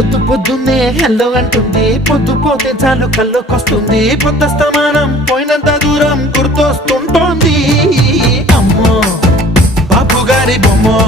పొద్దున్నే హెల్లో అంటుంది, పొద్దు పోతే చాలు కళ్ళొకొస్తుంది, పొద్దస్తమానం పోయినంత దూరం గుర్తొస్తుంటోంది. అమ్మో బాపు గారి బొమ్మో